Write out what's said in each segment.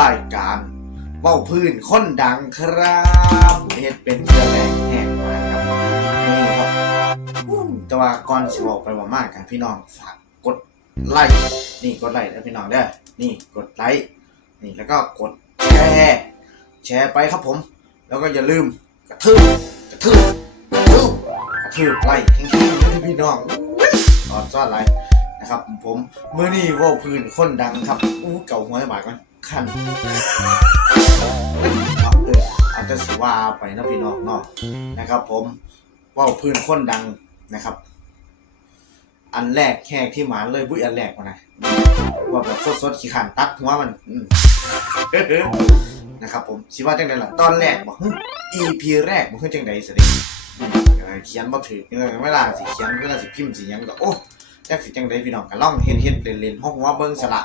รายการเว้าพื้นคนดังครับเฮ็ดเป็นเทือแรกแหกมาครับนี่ครับแต่ว่าก่อนสิบอกไปว่ามากกันพี่น้องฝากกดไลค์นี่กดไลค์นะพี่น้องเด้อนี่กดไลค์นี่แล้วก็กดแชร์แชร์ไปครับผม แล้วก็อย่าลืมกระทืบกระทืบกระทืบกระทืบไลค์แห้งๆพี่น้องอุ๊ยอนซ่อนไลค์นะครับผมเมื่อนี้เว่าพื้นคนดังครับอู้เก่าหัวให้บาดกัน คันครับเอออาจจะสิว่าไปนะพี่น้องเนาะนะครับ ผมว่าพื้นคนดังนะครับ อันแรกแค่ที่หมานเลยบุ้ยอันแรกมานะว่าแบบสดๆขี้ขานตักหัวมันอืมนะครับผมสิว่าจังไดล่ะตอนแรกบอกฮึ EP แรกมันคือจังไดสิเขียนบ่ถูกเออเวลาสิเขียนเวลาสิพิมพ์สิยังก็โอ้จักสิจังไดพี่น้องก็ลองเฮ็ดๆเล่นๆห้องว่าเบิ่งสละ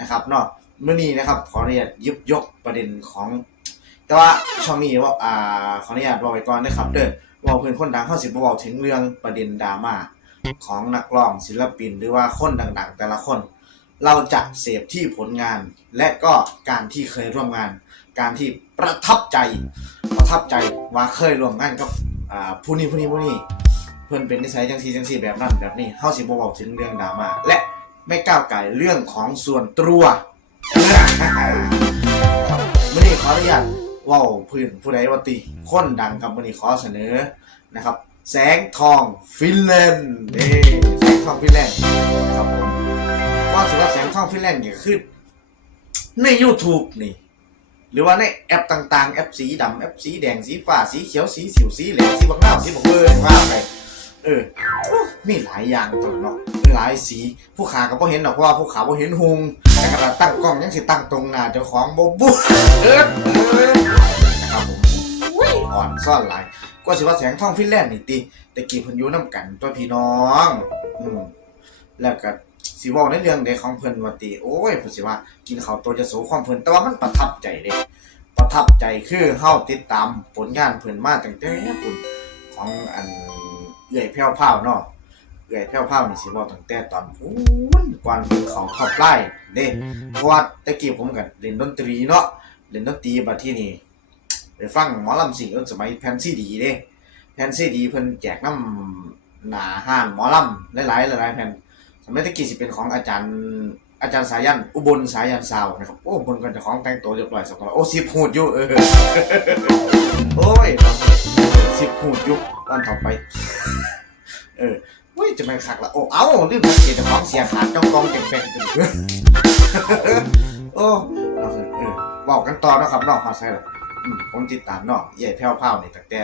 นะครับเนาะ เมื้อนี้นะครับ ขออนุญาตยิบยกประเด็นของ แต่ว่าช่องนี้ว่าอ่าขออนุญาตบอกไว้ก่อนนะครับ เด้อเว่าเพื่อนคนดังเข้าสิบ่เว้าถึงเรื่องประเด็นดราม่าของนักร้องศิลปิน หรือว่าคนดัง ๆ แต่ละคน เราจะเสพที่ผลงาน และก็การที่เคยร่วมงาน การที่ประทับใจประทับใจว่าเคยร่วมงานกับอ่าผู้นี้ผู้นี้ผู้นี้เพื่อนเป็นนิสัยจังซี่จังซี่แบบนั้นแบบนี้เฮาสิบ่เว้าถึงเรื่องดราม่าและไม่ก้าวไก่เรื่องของส่วนตัว มื่อนี้ขออนุญาตว่าพื้นผู้ใดว่าติคนดังครับมื่อนี้ขอเสนอนะครับ แสงทองฟินแลนด์นี่แสงทองฟินแลนด์นะครับผมว่าสุดว่าแสงทองฟินแลนด์เนี่ยคือใน YouTube นี่ หรือว่าในแอปต่างๆ แอปสีดำแอปสีแดงสีฟ้าสีเขียวสีสิวสีเหลืองสีบักนาสีบักเบอร์ว่าไปเออมีหลายอย่างตัวเนาะ หลายสีผู้ขาก็บ่เห็นหรอกเพราะว่าผู้ขาบ่เห็นหุงแต่กระดาตั้งกล้องยังสิตั้งตรงหน้าเจ้าของบบบุเออนะครับผมอุ้ยอ่อนซ่อนหลายกว่าสิว่าแสงท่องฟินแลนด์นี่ติแต่กี้เพิ่นอยู่นํกันตัวพี่น้อง อืมแล้วก็สิว้าในเรื่องใดของเพิ่นว่าติโอ้ยเพิ่นสิว่ากินข้าวตัวจะโสความเพิ่นแต่ว่ามันประทับใจเด้ประทับใจคือเฮาติดตามผลงานเพิ่นมาตั้งแต่ปุ่นของอันเอื้อยแพ้วพราเนาะ เอื่อยแพ้วพาวนี่สิบอกตั้งแต่ตอนฟูนก่อนเพิ่นเขาท็อปไลน์เด้เพราะว่าตะกี้ผมก็เล่นดนตรีเนาะเล่นดนตรีบัดที่นี่ไปฟังหมอลำสิงเอิ้นสมัยแผ่นซีดีเด้แผ่นซีดีเพิ่นแจกน้ำหน้าห้านหมอลำหลายๆหลายๆแผ่นสมัยตะกี้สิเป็นของอาจารย์อาจารย์สายัน อุบลสายันซาวนะครับโอ้เงินก็เจะของแต่งตัวเรียบร้อยสักคนโอ้สิบหูดอยู่เออโอ้ยสิบหูดอยู่วันต่อไป เออ เฮ้ยจะไม่ขักละโอ้เอ้าลืมสังเกตแต่ของเสียขาดจ้องกองเก็บเป็นจนเออโอ้เราคือเออเว่ากันต่อนะครับนอกฮอดใช่ละอืมผมติดตามนาะใหญ่แพ้วพราวนี่ตั้งแต่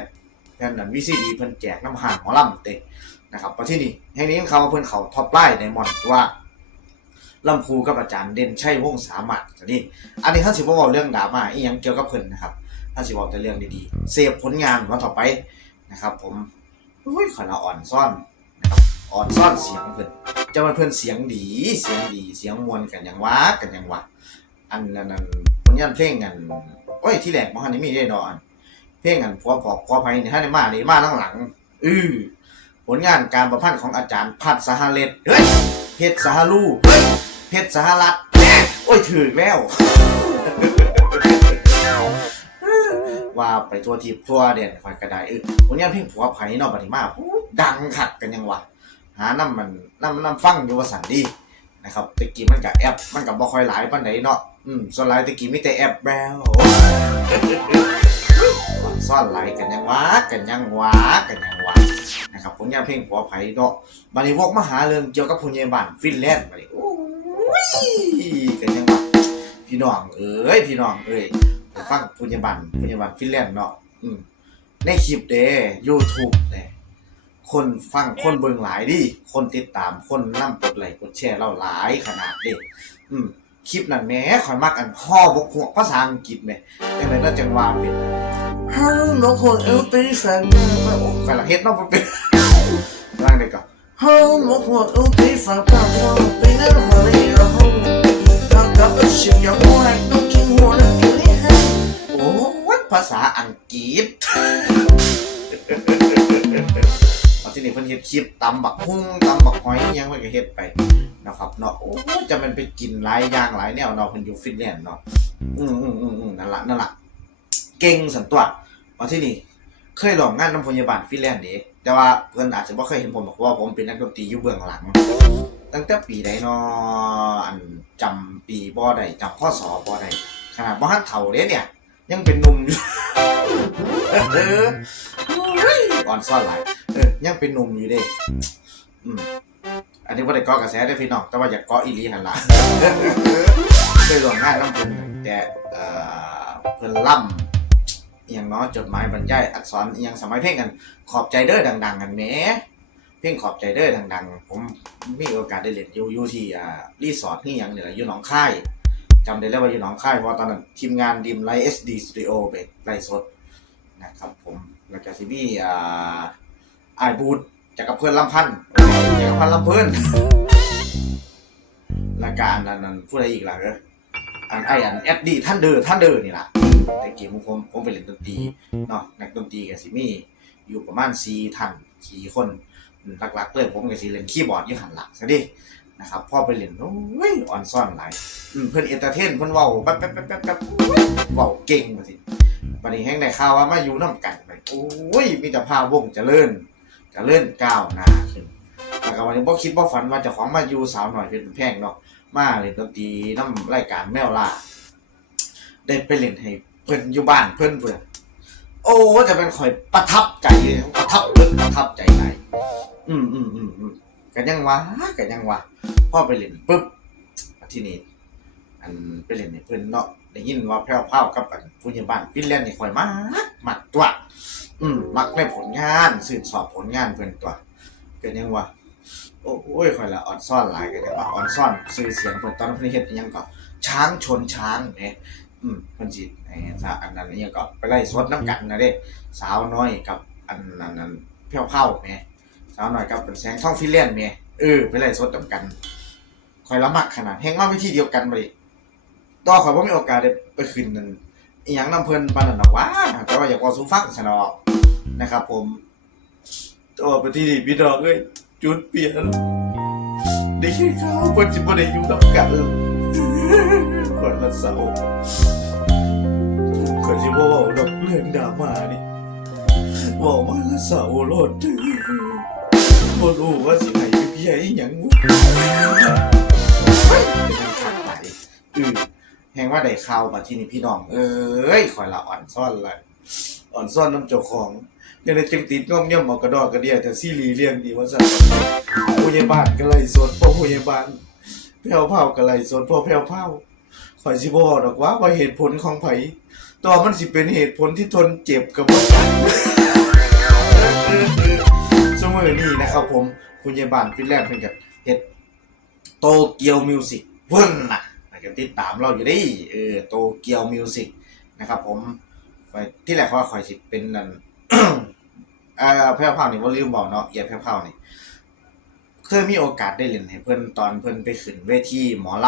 แผ่นนั้นวิซีดีเพิ่นแจกน้ำห่างหมอลำเตะนะครับประที่นี่แห่งนี้เขาเพิ่นเขาท็อปไลน์ในมอนว่าลำพูกับอาจารย์เด่นชัยวงสามารถอันนี้ อันนี้ท่านสิบ่เว้าเรื่องดราม่าอีหยังเกี่ยวกับเพิ่นนะครับท่านสิเว้าแต่เรื่องดีๆเสพผลงานวันต่อไปนะครับ ผมอุ้ยขอละอ่อนซ่อน อ่อนซ่อนเสียงเพิ่นจะมันเพิ่นเสียงดีเสียงดีเสียงมวลกันอย่างว่ากันอย่างว่าอันนั้นนั้นผลงานเพลงกันโอ้ยที่แรกบ่ทันได้มีได้ดอกอันเพลงกันพอพอพอไปนี่ถ้าได้มานี่มาหลังอือผลงานการประพันธ์ของอาจารย์พัดสหเลศเฮ้ยเพชรสหลูเฮ้ยเพชรสหรัฐโอ้ยถึงแล้วว่าไปทัวทิพทัวเด่นคอยกระไดเออผลงานเพลงผัวไผ่นาะบัดนี้มาดังคักกันยังวะ หาน้ำมันน้ำน้ำฟังอยู่ว่าสันดีนะครับตะกี้มันกับแอปมันกับบ่ค่อยหลายปานใดเนาะอืมส่วนหลายตะกี้มีแต่แอปแบวซ่อนไหลกันยังวะกันยังวะกันยังวะนะครับผลงานเพลงผัวไผ่เนาะบัดนี้วกมาหาเรื่องเกี่ยวกับผู้ใหญ่บ้านฟินแลนด์บัดนี้โอ้ยกันยังวะพี่น้องเอ้ยพี่น้องเอ้ยฟังผู้ใหญ่บ้านผู้ใหญ่บ้านฟินแลนด์เนาะอืมในคลิปเด้ YouTube เด้ คนฟังคนเบิ่งหลายดิคนติดตามคนนำกดไลค์กดแชร์เราหลายขนาดเด้อืมคลิปนั้นแหม่ข่อยมักอันห่อบกหวกภาษาอังกฤษแหม่จังได๋น่าจังว่าเป็นเฮ้ยนกหัวเอลตีแฟนโอ้กันละเฮ็ดเนาะบ่เป็นร่างได้ก็เฮ้ยนกหัวเอลตีแฟนก็ไปนั่นหัวเลยเราห้องกับกับเสียงอย่างว่าต้องกินหัวแล้วกินให้โอ้ยภาษาอังกฤษตอน ที่นี่เพิ่นเฮ็ดคลิปตำบักหุ่งตำบักหอยอิหยังเพิ่นก็เฮ็ดไปนะครับเนาะโอ้ยจะมันไปกินหลายอย่างหลายแนวเนาะเพิ่นอยู่ฟินแลนด์เนาะอืมอืมอืมอืมนั่นละนั่นละเก่งสันตัวมาที่นี่เคยลองงานน้ำพยาบาลฟินแลนด์เด้แต่ว่าเพื่อนอาจจะไม่เคยเห็นผมบอกว่าผมเป็นนักดนตรีอยู่เบื้องหลัง ตั้งแต่ปีใดเนาะอันจำปีบ่ได้จำพ่อสอบ่ได้ขนาดบ่ฮันเฒ่าเด้เนี่ย ยังเป็นหนุ่มอยู่ เออเฮ้ยอ่อนซ่อนหลายเออ ยังเป็นหนุ่มอยู่เด้อืมอันนี้บ่าได้ก่อกระแสได้อพี่น้องแต่ว่าอยากก่ออีหลีหั่นล่ะเคยร่วมงานน้ำเพิ่นแต่เอ่อเพิ่นล่ำอหย่างเนาะจดหมายบรรยายอักษรอหย่างสมัยเพลงกัน ขอบใจเด้อดัง ๆ กันแหมเพลงขอบใจเด้อดัง ๆ ผมมีโอกาสได้เล่นอยู่อยู่ที่อ่ารีสอร์ทนี่อหย่างเดียแหละอยู่หนองคายจำได้แล้วว่าอยู่หนองคายเพราะว่าตอนนั้นทีมงานดิมไลท์เอสดีสตูดิโอไปไลฟ์สดนะครับผมแล้วก็สิมีอ่า ไอายบูดจากกับเพื่อนลำพันธ์จากกับพันธ์ลำเพื่อนรายการนั้นนั้นผู้ใดอีกล่ะเอออันไออันแอดดีท่านเดอร์ท่านเดอร์นี่ล่ะแต่เกมของผมผมไปเล่นดนตรีเนาะนักดนตรีกับสิมี่อยู่ประมาณสี่ท่านสี่คนหลักๆเลยผมกับสิเล่นคีย์บอร์ดยู่หันหลังซะดินะครับพ่อไปเล่นโอ้ยอ่อนซ่อนหลายเพิ่อนเอนเตอร์เทนเพิ่อนเว้าแป๊บแป๊บแป๊บแป๊บแป๊บเว้าเก่งว่าสิบัดนี้แฮงได้ข่าวว่ามาอยู่นำกันไปโอ้ยมีแต่ภาพวงเจริญ เจริญก้าวหน้าขึ้นแล้วก็วันนี้บ่คิดบ่ฝันว่าเจะของมาอยู่สาวหน่อยเป็นแพงเนาะมาเล่นดนตรีนํรายการแมวล่าได้ไปเล่นให้เพิ่นอยู่บ้านเพิ่นเพิ่อนโอ้จะเป็นข่อยประทับใจเลยประทับเพิ่นประทับใจไหนอืมอืมอืมอืมก็ยังว่าก็ยังว่าพอไปเล่นปุ๊บที่นี้อันไปเล่นให้เพิ่นเนาะได้ยินว่าแพรวๆกับอันผู้ใหญ่บ้านฟินแลนด์นี่ข่อยมักมักตัว อืม มักในผลงานสืบสอบผลงานเพิ่นตัวเก็ยังว่าโอ้ยข่อยละอ่อนซ่อนหลายกันเลยว่าอ่อนซ่อนซื้อเสียงเพิ่นตอนนั้นเพิ่นเฮ็ดอิหยังก็ช้างชนช้างแหมอืมเพิ่นสิไอ้ซะอันนั้นอิหยังก็ไปไล่สดน้ำกันนะเด้ สาวน้อยกับอันนั้นนั้นเพี้ยวเผาแหมสาวน้อยกับเป็นแสงท่องฟิลแลนด์แหมเออไปไล่สดน้ำกันข่อยละมักขนาดแฮงมาวิธีเดียวกันบ่ดิต่อข่อยบ่มีโอกาสได้ไปขึ้นนั่นอีหยังนำเพิ่นปานนั้นดอกว่าแต่ว่าอยากเว้าสู่ฟังซะเนาะ นะครับผมต่อไปที่นี่พี่น้องเอ้ยจุดเปลี่ยนได้ยินข่าวเพิ่นสิบ่ได้อยู่นำกันคนละเศร้าคนสิบ่ว้าดอกเรื่องดราม่านี่เว้ามาละเศร้าโลดบ่รู้ว่าสิให้ไปเพียอีหยังเป็นคักไหลอือแฮงว่าได้ข่าวมาที่นี่พี่น้อง เอ้ยข่อยละอ่อนซ่อนละอ่อนซ่อนน้ำเจ้าของ ยังได้จึงติดง่อมย่อมเอากระดอกกระเดียแต่ซีรีส์เรื่องดีว่าซั่นผู้ใหญ่บ้านก็ไล่สดพ่อผู้ใหญ่บ้านแผ่วเผาก็ไล่สดพ่อแผ่วเผาข่อยสิบ่บอกดอกว่าว่าเหตุผลของไผต่อมันสิเป็นเหตุผลที่ทนเจ็บกับบ่กันสมัยนี้นะครับผมผู้ใหญ่บ้านฟินแลนด์เพิ่นก็เฮ็ดโตเกียวมิวสิกเพิ่นน่ะก็ติดตามเราอยู่เด้เออโตเกียวมิวสิกนะครับผมข่อยที่แรกว่าข่อยสิเป็นนั่น เอ่อแผ่วเผานี่บ่าลืมบอกเนาะเอียดแผ่วเผานี่เคยมีโอกาสได้เล่นให้เพิ่อนตอนเพิ่อนไปขึ้นเวทีหมอล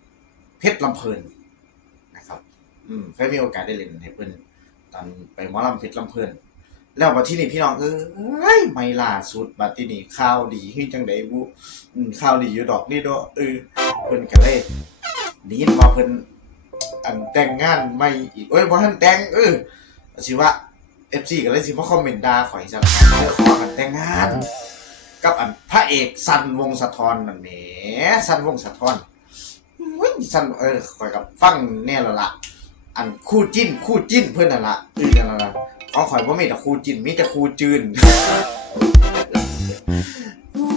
ำเพชรลำเพลินนะครับ อืมเคยมีโอกาสได้เล่นให้เพิ่อนตอนไปหมอลำเพชรลำเพลินแล้วบัดที่นี่พี่น้องเอ้ยไม่ล่าสุดบัดที่นี่ข่าวดีคือจังได๋บุข่าวดีอยู่ดอกนี่เนาะเออเพิ่นก็เลยนว่มาเพิ่นอันแต่งงานใหม่อีกเอ้ยบ่ทันแต่งเออสิว่า FC ก็เลยสิมาคอมเมนต์ด่าข่อยจังเด้อขอกันแต่งงาน กับอันพระเอกสันวงศ์สะทอนนั่นแหมสันวงศ์สะทอนอุ้ยสันเออคอยกับฟังแน่และละอันคู่จิ้นคู่จิ้นเพื่อนนั่นละอือนั่นละของข่อยบ่มีแต่คู่จิ้นมีแต่คู่จืน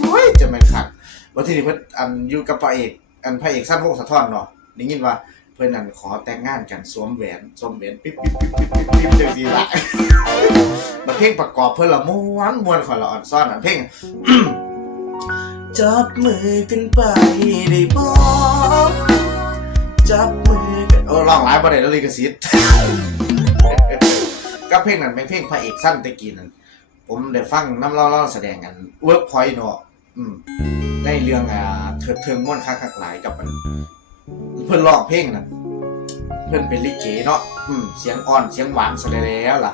โอ้ยจะแม่นคักว่าทีนี้เพิ่นอันอยู่กับพระเอก อันพระเอกสันวงศ์สะทอนเนาะได้ยินว่า เพิ่นนั่นขอแต่งงานกันสวมแหวนสวมแหวนปิ๊บปิ๊บปิ๊บปิ๊บปิ๊บปิ๊บจังซี่ล่ะมาเพลงประกอบเพื่อนละม้วนม้วนขอละอ่อนซ่อนอะเพลงจับมือกันไปได้บอกจับมือกันโอ้ร้องหลายประเด็นแล้วลิขสิทธิ์ก็เพลงนั้นเป็นเพลงพระเอกสั้นตะกี้นั่นผมได้ฟังน้ำเล่าเล่าแสดงกันเวิร์กพอยต์เนาะในเรื่องอ่าเถิดเทิงม่วนคักคักหลายกับมัน เพื่อนร้องเพลงนั้นเพื่อนเป็นลิเกเนาะอืมเสียงอ่อนเสียงหวานซะแล้วล่ะ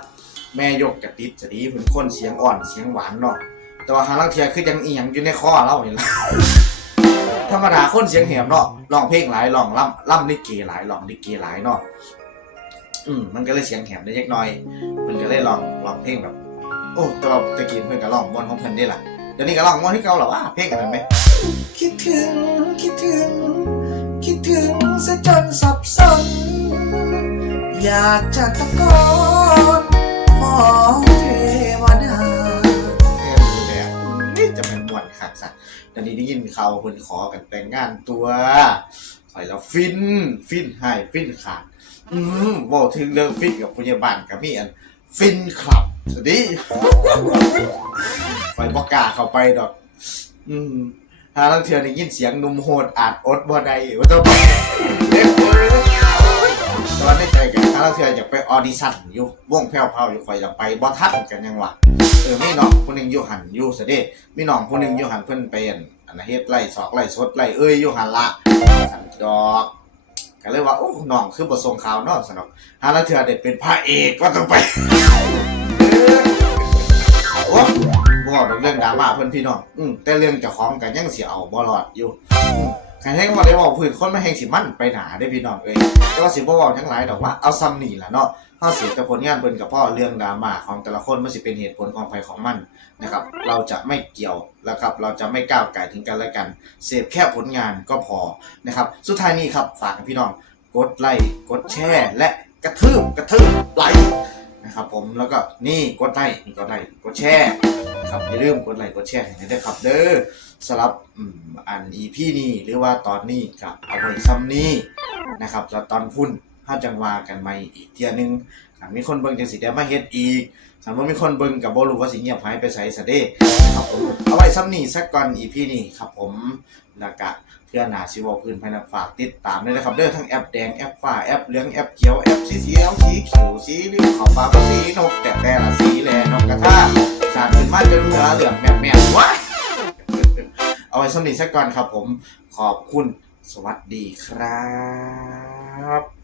แม่ยกกระติดจะดีเพิ่อนคนเสียงอ่อนเสียงหวานเนาะแต่ว่าหาลังเทียคือยังเอียงอยู่ในคอเรานี่ล่ะทธรรมดาคนเสียงแหบเนาะร้องเพลงหลายร้องล่ำล่ำลิเกหลายร้องลิเกหลายเนาะอืมมันก็เลยเสียงแหบได้เล็กน้อยมันก็เลยร้องร้องเพลงแบบ โอ้แต่ว่าตะกี้เพิ่อนก็ร้องม่วนของเพิ่อนได้ล่ะเดี๋ยวนี้ก็ร้องม่วนที่เก่าหรอวะเพลงกันไหมคิดถึงคิดถึง ถึงซะจนสับสน อยากจะตะโกนขอเทวดาเนี่ยนี่จะเป็นมวนคักสักตอนนี้ได้ยินเขาวคนขอกันแต่งงานตัวคอยแล้วฟิน ฟินให้ฟินขาด อืมบอกถึงเรื่องฟินกับพยาบาลกับมีอัน ฟินคลับสวัสดีไปบอกกาเข้าไปดอก อืม ถ้าลังเทือได้ยินเสียงหนุ่มโหดอาจอดบ่ได้ว่าต้องเด็กเลยตอนนี้ใจกันถ้าลังเทืออยากไปออดิชั่นอยู่วงแพ้วเผาอยู่คอยอยากไปบ่ทันกันยังวะเออมีน้องผู้หนึงอยู่หันอยู่ซะเด้มีน้องผู้หนึงอยู่หันเพิ่นไปอันอันเฮ็ดไร่สอกไร่สดไร่เอ้ยอยู่หันละสันดอกก็เลยว่าโอ้น้องคือบ่ส่งข่าวเนอนสนอกถ้าลังเทือได้เป็นพระเอกก็ต้องไป บอกเรื่องดราม่าเพื่อนพี่น้องอืมแต่เรื่องเจ้าของกันยังเสียเอาบ่รอดอยู่อืมใครให้ว่ได้บอกพื้นคนมาแห่งสิมันไปหนาได้พี่น้องเอ้ยแต่ว่าสิบ่บอกทั้งหลายดอกว่าเอาซ้ำนี่ล่ะเนาะเฮาเสียแต่ผลงานเพิ่นกับพ่อเรื่องดราม่าของแต่ละคนมันสิเป็นเหตุผลของไผของมันนะครับ เราจะไม่เกี่ยวแล้วครับ เราจะไม่ก้าวไก่ถึงกันและกัน เสพแค่ผลงานก็พอนะครับ สุดท้ายนี้ครับฝากพี่น้องกดไลค์กดแชร์และกระทืบกระทืบไลค์ นะครับผมแล้วก็นี่กดไลค์กดไลค์กดแชร์ครับอย่าลืมกดไลค์กดแชร์ให้ด้วยครับเด้อสำหรับอันอีพี่นี้หรือว่าตอนนี้กับเอาไว้ซ้ำนี้นะครับแล้วตอนพุ่นเฮาจังวากันใหม่อีกเที่ยหนึงมีคนเบิ่งจังสิได้มาเฮ็ดอีก ถ้าบ่มีคนเบิ่งก็บ่รู้ว่าสิเงียบหายไปไสซะเด้ครับผมเอาไว้ซ้ำนี้สักก่อน EP นี้ครับผมแล้วก็เพื่อหนาสิวพื้นภายในฝากติดตามด้วยนะครับเด้อทั้งแอปแดงแอปฟ้าแอปเหลืองแอปเขียวแอปสีเขียวสีเขียวสีเหลืองขาวฟ้าสีนกแต่แต่ละสีแลนกกระทาสารขึ้นมาจนเหลือเหลืองแบบแม่วะเอาไว้สำนีสักก่อนครับผมขอบคุณสวัสดีครับ